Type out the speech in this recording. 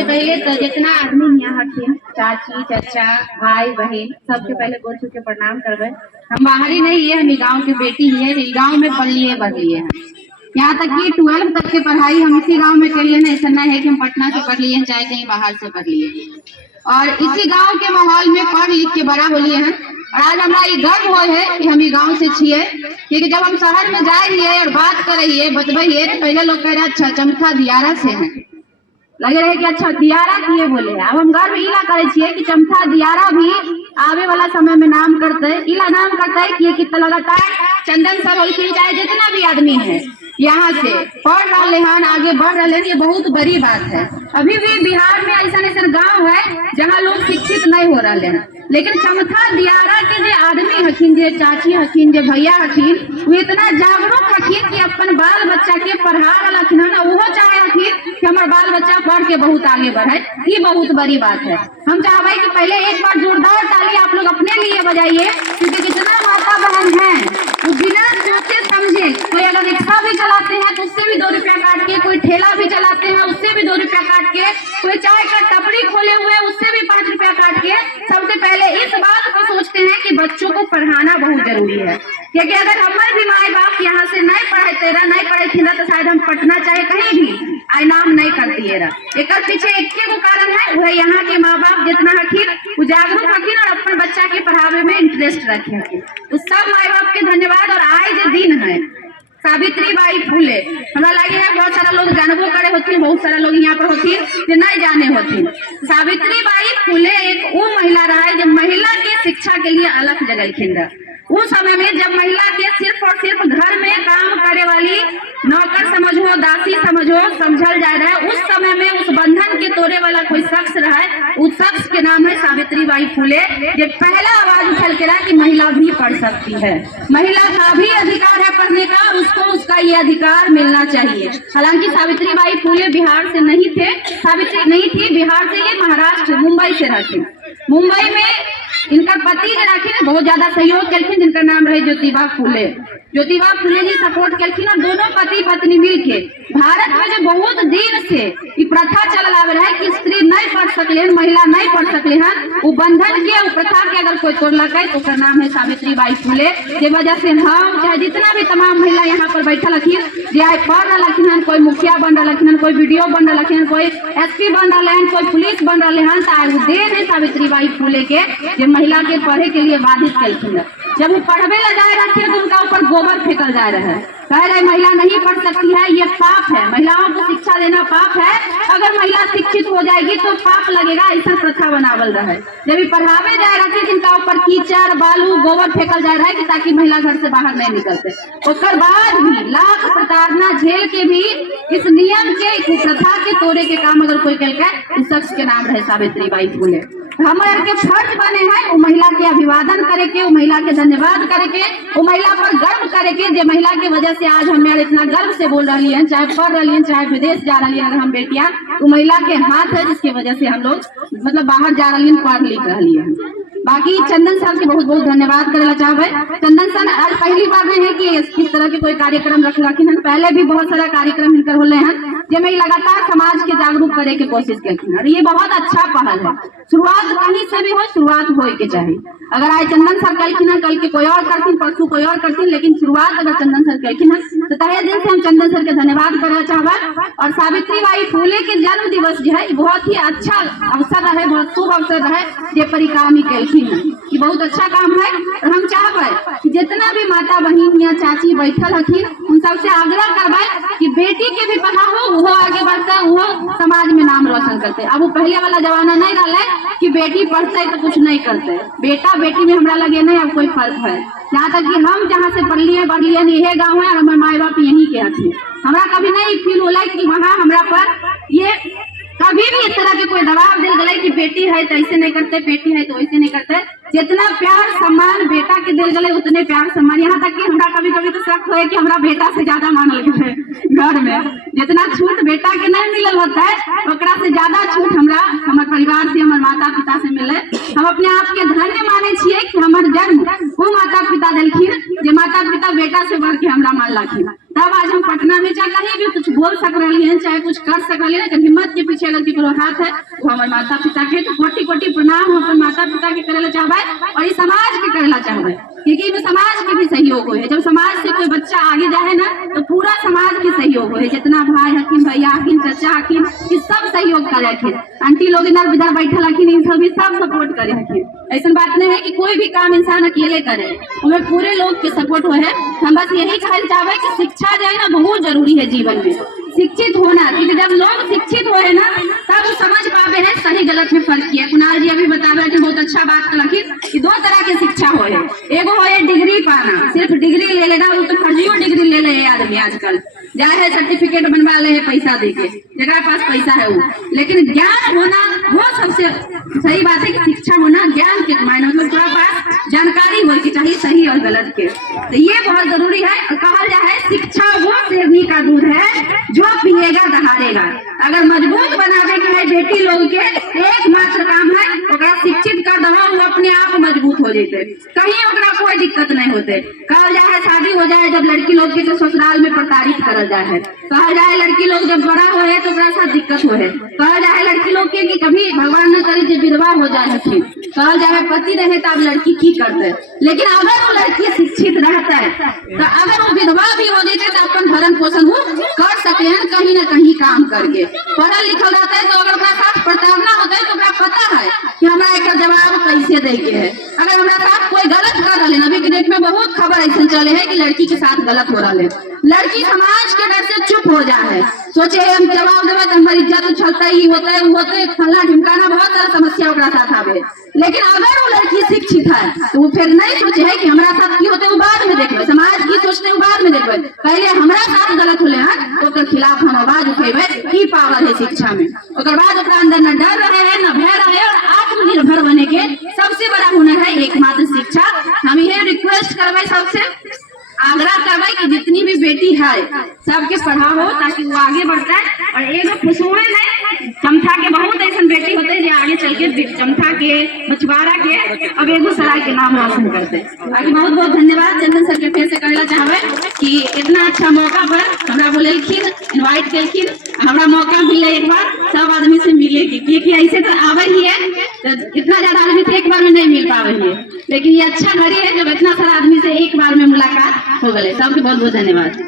सबसे पहले तो जितना आदमी यहाँ हथिन, चाची चाचा भाई बहन, सबसे पहले गोर छू के प्रणाम करबे। हम बाहरी नहीं है, हम गांव की बेटी है, गांव में पढ़ लिए बढ़ लिए हैं। यहाँ तक कि 12 तक की पढ़ाई हम इसी गांव में करिए ना, ऐसा नहीं है कि हम पटना से पढ़ लिए चाहे कहीं बाहर से पढ़ लिए, और इसी गांव के माहौल में पढ़ लिख के बड़ा हो लिए हैं। और आज हमारा ये गर्व हो है कि हम ये गांव से छिए, क्योंकि जब हम शहर में जा रही है और बात कर रही है बतवाइए, पहले लोग कह रहे अच्छा चमथा दियारा से है, लगे रहे कि अच्छा दियारा किए बोले। अब हम गर्व इला करे छिए कि चमथा दियारा भी आवे वाला समय में नाम करते, इला नाम करते है कि कितना लगातार चंदन सर होलखिन चाहे जितना भी आदमी है यहाँ से पढ़ रहे हैं, आगे बढ़ रहे हैं, ये बहुत बड़ी बात है। अभी भी बिहार में ऐसा ऐसा गांव है जहाँ लोग शिक्षित नहीं हो रहे हैं, लेकिन चमथा दियारा के जो आदमी हथिन, जो चाची हथिन, जो भैया हथिन, वो इतना जागरूक हथिन कि अपन बाल बच्चा के पढ़ा रखिन ना, वो चाहे हथिन कि हमारे बाल बच्चा पढ़ के बहुत आगे बढ़े। ये बहुत बड़ी बात है। हम चाहते कि पहले एक बार जोरदार ताली आप लोग अपने लिए बजाइए, क्योंकि जितना माता बहन है वो बिना सोचे समझे, कोई अगर रिक्शा भी चलाते हैं तो उससे भी 2 रुपया काट के, कोई ठेला भी चलाते हैं उससे भी 2 रुपया काट के, कोई चाय का टपरी खोले हुए उससे भी 5 रुपया काट के, सबसे पहले इस बात को सोचते हैं कि बच्चों को पढ़ाना बहुत जरूरी है। क्योंकि अगर हमारे भी माए बाप यहाँ से नहीं पढ़े तेरा नहीं पढ़े थी ना, तो शायद हम पटना चाहे कहीं भी आई नाम नहीं करती है। एक पीछे एक को कारण है, वह यहाँ के माँ बाप जितना हकीन वो जागरूक हकीन और अपने बच्चा के पढ़ावे में इंटरेस्ट रखे हकीन, उस सब माए बाप के धन्यवाद। और आज जो दिन है सावित्री बाई फूले, हमारा लगे है बहुत सारा लोग जानबो करे होती, बहुत सारा लोग यहाँ पर होती जो नहीं जाने होती। सावित्री बाई फूले एक वो महिला रहा है जो महिला के शिक्षा के लिए अलग जगह रहा। उस समय में जब महिला के सिर्फ और सिर्फ घर में काम करे वाली नौकर समझो, दासी समझो, समझल जा रहा है, उस समय में उस बंधन के तोड़े वाला कोई शख्स रहा है, उस शख्स के नाम है सावित्री बाई फूले, जो पहला आवाज उछल के रहा कि महिला भी पढ़ सकती है, महिला का भी अधिकार है पढ़ने का, उसको उसका ये अधिकार मिलना चाहिए। हालांकि सावित्री बाई फूले बिहार से नहीं थे, सावित्री नहीं थी बिहार से, ये महाराष्ट्र मुंबई से रहती। मुंबई में इनका पति जो रखी बहुत ज्यादा सहयोग कलखिन, जिनका नाम रहे ज्योतिबा फूले। ज्योतिबा फूले जी सपोर्ट कलखिन और दोनों पति पत्नी मिलके भारत में जो बहुत दिन से ये प्रथा चल आ रहा है कि स्त्री नहीं पढ़ सकले, महिला नहीं पढ़ सकले हैं, वो बंधन के वो प्रथा के अगर कोई तोड़लक है तो उसका नाम है सावित्री बाई फूले। जे वजह से हम चाहे जितना भी तमाम महिला यहाँ पर बैठल हथिन, जे आज पढ़ रही, कोई मुखिया बन रही, कोई वीडियो बन रही, कोई SP बन रहे हैं, कोई पुलिस बन रहे हैं, तो वो देन है सावित्री बाई फूले के जो महिला के पढ़े के लिए बाधित कलखिन। जब वो पढ़वे ला जाए रखे तो उनका ऊपर गोबर फेंकल जा रहा है, कह रहे महिला नहीं पढ़ सकती है, ये पाप है, महिलाओं को शिक्षा देना पाप है, अगर महिला शिक्षित हो जाएगी तो पाप लगेगा, ऐसा प्रथा बनावल रहा है। जब ये पढ़ावे जा रहे जिनका ऊपर कीचड़ बालू गोबर फेंकल जा रहा है कि ताकि महिला घर से बाहर नहीं निकलते, उसके बाद भी लाख प्रताड़ना झेल के भी इस नियम के प्रथा के तोड़े के काम अगर कोई कल के, उस शख्स के नाम है सावित्री बाई फूले। हमारे के फर्ज बने हैं वो महिला के अभिवादन करे के, वो महिला के धन्यवाद करे के, वो महिला पर गर्व करे के, जो महिला की वजह से आज हम इतना गर्व से बोल रही हैं, चाहे पढ़ रही हैं चाहे विदेश जा रही हैं, अगर हम बेटियां तो महिला के हाथ है जिसकी वजह से हम लोग मतलब बाहर जा रही हैं, पढ़ लिख रही हैं। बाकी चंदन सर के बहुत बहुत धन्यवाद करेला चाहबे। चंदन सर आज पहली बार नहीं है कि इस तरह के कोई कार्यक्रम रख रखी है, पहले भी बहुत सारा कार्यक्रम इनकर होले हैं, जिसमें लगातार समाज के जागरूक करे के कोशिश करती है, और ये बहुत अच्छा पहल है। शुरुआत कहीं से भी हो, शुरुआत हो के चाहिए। अगर आज चंदन सर कलखिन, कल के कोई और करती, परसों कोई और करती, लेकिन शुरुआत अगर चंदन सर कलखिन तो तहे दिन से हम चंदन सर के धन्यवाद करना चाहबे। और सावित्री बाई फूले के जन्म दिवस जो है बहुत ही अच्छा अवसर रहे, बहुत शुभ अवसर रहे, जे परिकामी कलखिन ये बहुत अच्छा काम है। और हम चाहबे कि जितना भी माता बहन या चाची बैठल हथिन उन सबसे आग्रह करबे कि बेटी के भी पढ़ाओ, वो आगे बढ़ते, वो समाज में नाम रोशन करते। अब वो पहले वाला जमाना नहीं रहा कि बेटी पढ़ते तो कुछ नहीं करते, बेटा बेटी में हमरा लगे नहीं अब कोई फर्क है। यहाँ तक कि हम जहाँ से पढ़ लिए बढ़ लिए यही गाँव है और हमारे माए बाप यहीं के हथिन, हमरा कभी नहीं फील होला कि वहाँ हमरा पर ये कभी भी इस तरह के कोई दबाव दिल गए कि बेटी है तो ऐसे नहीं करते, बेटी है तो ऐसे नहीं करते। जितना प्यार सम्मान बेटा के दिल गले उतने प्यार सम्मान, यहाँ तक कि हमरा कभी कभी तो शक है कि हमरा बेटा से ज्यादा मानल गए घर में, जितना छूट बेटा के नहीं मिलल होता है ओकरा से ज्यादा छूट हमरा हमारे परिवार से, हमारे माता पिता से मिले। हम अपने आप के धन्य माने छिए कि हमारे जन्म वो माता पिता दिलखिन, जो माता पिता बेटा से बढ़ के हमरा मान लखिन। तब आज हम पटना में जा कहीं भी कुछ बोल सक रही है, चाहे कुछ कर सक रही है। लेकिन हिम्मत के पीछे अगर केकरो हाथ है वो हमारे माता पिता के, तो कोटि कोटि प्रणाम हम अपन माता पिता के करेला चाहबे और इस समाज के करेला चाहबे, क्योंकि इसमें समाज के भी सहयोग हो है। जब समाज से कोई बच्चा आगे जाए ना तो पूरा समाज के सहयोग हो है, जितना भाई हकीम, भैया हकीम, चाचा हकीम, ये सब सहयोग करे हकीम। आंटी लोग इधर इधर बैठल हकीम, इन सभी सब सपोर्ट करे हकीम। ऐसा बात नहीं है कि कोई भी काम इंसान अकेले करे, हमें पूरे लोग के सपोर्ट हो है। हम बस यही कहना चाहबे कि शिक्षा जो है ना बहुत जरूरी है जीवन में, शिक्षित होना, क्योंकि जब लोग शिक्षित हो है ना तब वो समझ पावे है सही गलत में फर्क किया। कुणाल जी अभी बतावे कि बहुत अच्छा बात कलखिन कि दो तरह के शिक्षा हो है, एगो हो है डिग्री पाना, सिर्फ डिग्री ले लेना, वो तो फर्जियो डिग्री ले ले आदमी आजकल जाए है सर्टिफिकेट बनवा ले है पैसा देके, जगह पास पैसा है वो। लेकिन ज्ञान होना वो सबसे सही बात है कि शिक्षा होना ज्ञान के मायने, मतलब थोड़ा पास जानकारी हो कि चाहिए सही और गलत के, तो ये बहुत जरूरी है। कहा जाए शिक्षा वो शेरनी का दूध है जो पिएगा दहाड़ेगा। अगर मजबूत बनावे के है बेटी लोग के एकमात्र काम है ओकरा शिक्षित कर दवा, वो अपने आप मजबूत हो जाते, कहीं ओकरा कोई दिक्कत नहीं होते। कहा जाए शादी हो जाए जब लड़की लोग के तो ससुराल में प्रताड़ित करल जाए, कहा जाए लड़की लोग जब बड़ा हो है तो ओकरा साथ दिक्कत हो है, कहा जाए लड़की लोग के कि कभी भगवान न करे जब विधवा हो जाए, कहा जाए पति रहे तो अब लड़की की करते। लेकिन अगर वो लड़की शिक्षित रहता है तो अगर वो विधवा भी हो जाते तो अपन भरण पोषण वो कर सकते हैं कहीं न कहीं काम करके। पढ़ल लिखल रहता है तो अगर अपना साथ प्रताड़ना होता है तो अपना पता है कि हमारा एक जवाब कैसे देके है। अगर हमारा साथ कोई गलत कर रहा है, अभी के डेट में बहुत खबर ऐसे चले है कि लड़की के साथ गलत हो रहा है, लड़की समाज के डर से चुप हो जाए है, सोचे हम जवाब देवे तो हमारी इज्जत उछलता ही होता है, वो होते है फल्ला ढिमकाना, बहुत सारा समस्या ओकरा साथ आवे। लेकिन अगर वो लड़की शिक्षित है तो वो फिर नहीं सोचे है कि हमारा साथ की होते वो बाद में देखबे, समाज की सोचते वो बाद में देखबे, पहले हमारा साथ गलत होले हैं तो उसके खिलाफ हम आवाज उठेबे। की पावर है शिक्षा में, उसके बाद ओकरा अंदर न डर रहे है न भय रहे, और आत्मनिर्भर बने के सबसे बड़ा हुनर है एकमात्र शिक्षा। हम ये रिक्वेस्ट करबे, सबसे आग्रह करबे कि जितनी भी बेटी है सबके पढ़ाओ ताकि वो आगे बढ़ता है। और एगो फुसुड़े में चमथा के बहुत ऐसा बेटी होते हैं जो आगे चल के चमथा के, बछवाड़ा के और बेगूसराय के नाम रोशन करते हैं। बाकी बहुत बहुत धन्यवाद चंदन सर के फिर से कहना चाहबे कि इतना अच्छा मौका पर हमरा बोलेखिन, इन्वाइट केलखिन, हमरा मौका मिले एक बार सब आदमी से मिले की, क्योंकि ऐसे तो आवे ही है तो इतना ज्यादा आदमी से एक बार में नहीं मिल पावे है, लेकिन ये अच्छा घड़ी है जब इतना सारा आदमी से एक बार में मुलाकात हो गए। सबके बहुत बहुत धन्यवाद।